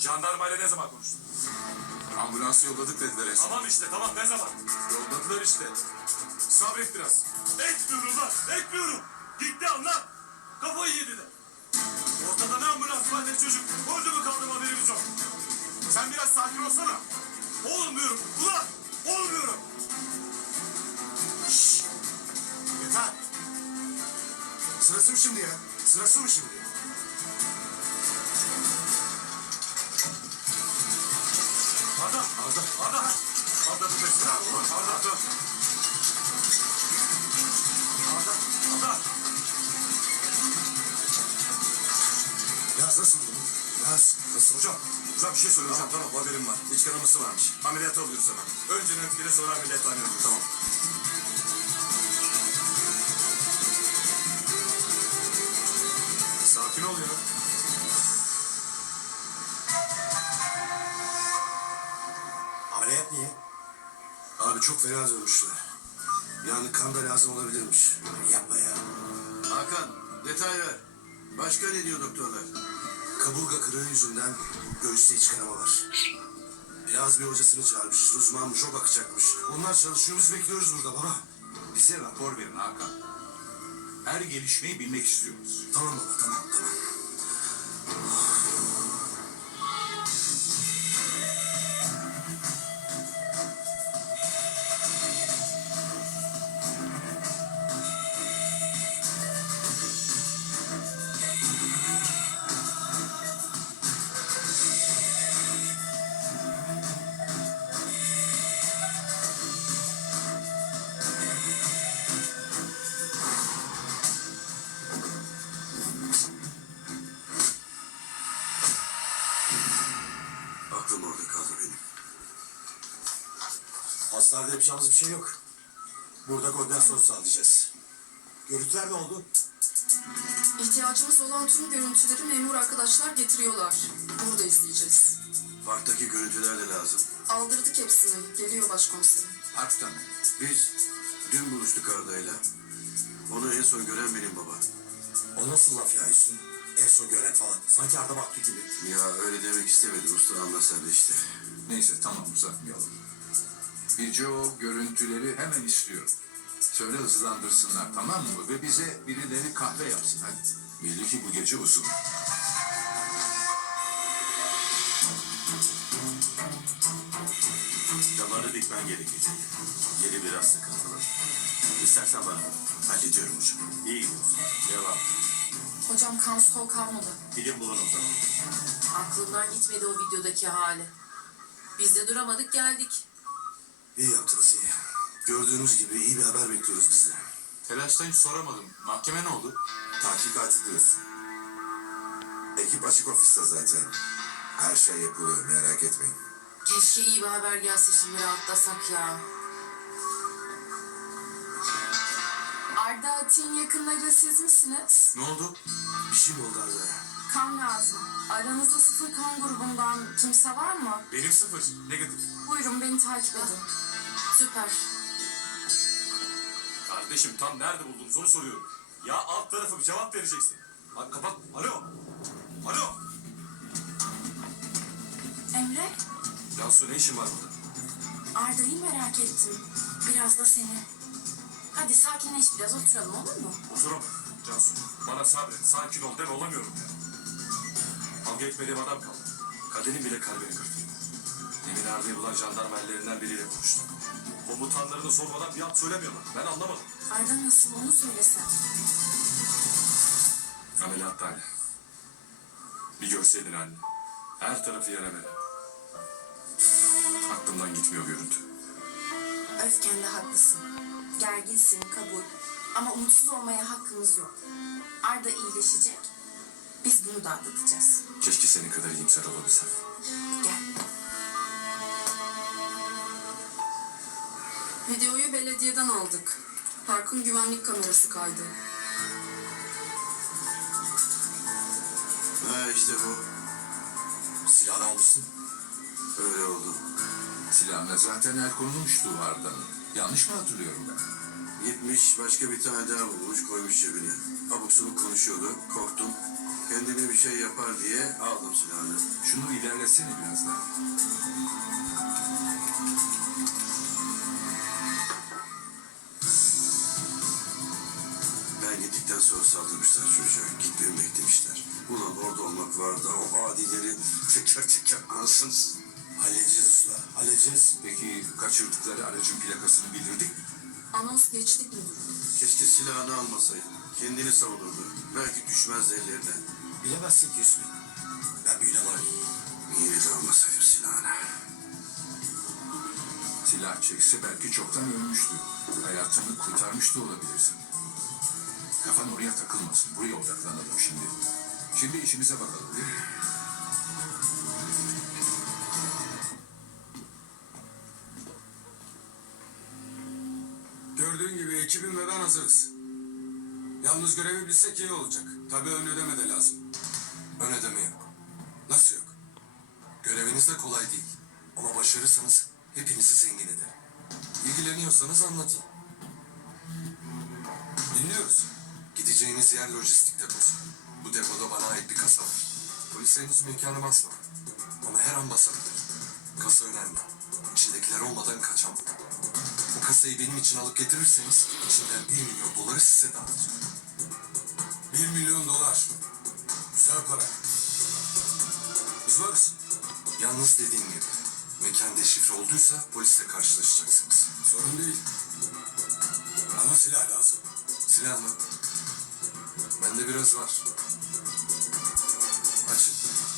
Jandarmayla ne zaman konuştun? Ambulansı yolladık dediler Esra. Tamam işte tamam ne zaman? Yolladılar işte. Sabret biraz. Etmiyorum lan etmiyorum. Gitti anla. Kafayı yedi de. Ortada ne ambulans var ne çocuk. Öldü mü kaldı mı haberimiz yok. Sen biraz sakin olsana. Olmuyorum ulan. Olmuyorum. Yeter. Sırası mı şimdi ya? Sırası mı şimdi? Arda. Arda. Dur be. Arda dur. Arda. Arda. Yaz nasıl buldun? Yaz. Nasıl hocam? Hocam bir şey söyle hocam. Tamam haberim var. İç kanaması varmış. Ameliyat alıyoruz hemen. Önce röntgene sonra ameliyathane alıyoruz. Tamam. Sakin ol ya. Çok fena dövmüşler. Yani kan da lazım olabilirmiş. Yapma ya. Hakan detay ver. Başka ne diyor doktorlar? Kaburga kırığı yüzünden göğüste iç kanama var. Yaz bir hocasını çağırmış. Uzman çok akacakmış. Onlar çalışıyor biz bekliyoruz burada baba. Bize rapor verin Hakan. Her gelişmeyi bilmek istiyoruz. Tamam baba tamam tamam. Aklım orada kaldı benim. Hastanede yapacağımız bir şey yok. Burada koordinasyon sağlayacağız. Görüntüler ne oldu? İhtiyacımız olan tüm görüntüleri memur arkadaşlar getiriyorlar. Burada izleyeceğiz. Parktaki görüntüler de lazım. Aldırdık hepsini. Geliyor başkomiserim. Harpten. Biz dün buluştuk Arda'yla. Onu en son gören benim baba. O nasıl laf ya Hüsnü? En son gören falan. Sanki Arda baktı gibi. Ya öyle demek istemedi usta anlasan da işte. Neyse tamam uzatmayalım. Birce o görüntüleri hemen istiyor. Söyle hızlandırsınlar tamam mı? Ve bize birileri kahve yapsın hadi. Belli ki bu gece uzun. Damarı dikmen gerekecek. Yeri biraz sıkıntılı. İstersen bana bak. Hallediyorum hocam. İyi gidiyorsun. Devam. Hocam kan sol kalmadı. Gidin bulun o zaman. Aklımdan gitmedi o videodaki hali. Biz de duramadık geldik. İyi yaptınız iyi. Gördüğünüz gibi iyi bir haber bekliyoruz biz de. Telaştan hiç soramadım. Mahkeme ne oldu? Tahkikat ediyoruz. Ekip açık ofiste zaten. Her şey yapılıyor merak etmeyin. Keşke iyi bir haber gelse şimdi rahatlasak ya. Arda Atik'in yakınları siz misiniz? Ne oldu? Bir şey mi oldu Arda'ya? Kan lazım. Aranızda sıfır kan grubundan kimse var mı? Benim sıfır. Negatif. Buyurun beni takip edin. Süper. Kardeşim tam nerede buldunuz onu soruyorum. Ya alt tarafı bir cevap vereceksin. Bak kapat. Alo. Alo. Emre, Cansu ne işin var burada? Arda'yı merak ettim. Biraz da seni. Hadi sakinleş biraz oturalım olur mu? Oturamam. Cansu bana sabret. Sakin ol deme olamıyorum ya. Kavga etmediğim adam kaldı. Kaderin bile kalbini kırdı. Demin Arda'yı bulan jandarma ellerinden biriyle konuştum. Komutanlarını sormadan bir an söylemiyorlar. Ben anlamadım. Arda nasıl onu söylesen. Ameliyathane. Bir görseydin anne. Her tarafı yara. Aklımdan gitmiyor görüntü. Öfkende haklısın. Gerginsin, kabul. Ama umutsuz olmaya hakkımız yok. Arda iyileşecek. Biz bunu da atlatacağız. Keşke senin kadar iyimser olabilsem. Gel. Videoyu belediyeden aldık. Parkın güvenlik kamerası kaydı. Ha işte bu. Silahını almışsın. Öyle oldu. Silahla zaten el konulmuştu Arda'nın. Yanlış mı hatırlıyorum ben? Gitmiş başka bir tane daha bulmuş koymuş cebine. Abuk subuk konuşuyordu. Korktum. Kendine bir şey yapar diye aldım silahını. Şunu ilerletsene biraz daha. Ben gittikten sonra saldırmışlar çocuğa. Git beni beklemişler. Ulan orada olmak vardı. O adileri teker teker anasınız. Halledeceğiz usta. Halledeceğiz. Peki kaçırdıkları aracın plakasını bildirdik mi? Anons geçtik müdürüm. Keşke silahını almasaydın. Kendini savunurdu. Belki düşmez ellerine. Bilemezsin ki Hüsnü. Ben bir var. Yine de almasaydım silahını. Silah çekse belki çoktan ölmüştü. Hayatını kurtarmış da olabilirsin. Kafan oraya takılmasın. Buraya odaklanalım şimdi. Şimdi işimize bakalım değil mi? Gördüğün gibi ekibim ve ben hazırız. Yalnız görevi bilsek iyi olacak. Tabii ön ödeme de lazım. Ön ödeme yok. Nasıl yok? Göreviniz de kolay değil. Ama başarırsanız hepinizi zengin eder. İlgileniyorsanız anlatayım. Dinliyoruz. Gideceğiniz yer lojistik deposu. Bu depoda bana ait bir kasa var. Polis henüz mekanı basmadı. Ama her an basabilir. Kasa önemli. İçindekiler olmadan kaçamam. Bu kasayı benim için alıp getirirseniz içinden bir milyon doları size dağıtacağım. Bir milyon dolar. Güzel para. Biz varız. Yalnız dediğim gibi. Mekan deşifre olduysa polisle karşılaşacaksınız. Sorun değil. Ama silah lazım. Silah mı? Bende biraz var. Thank you.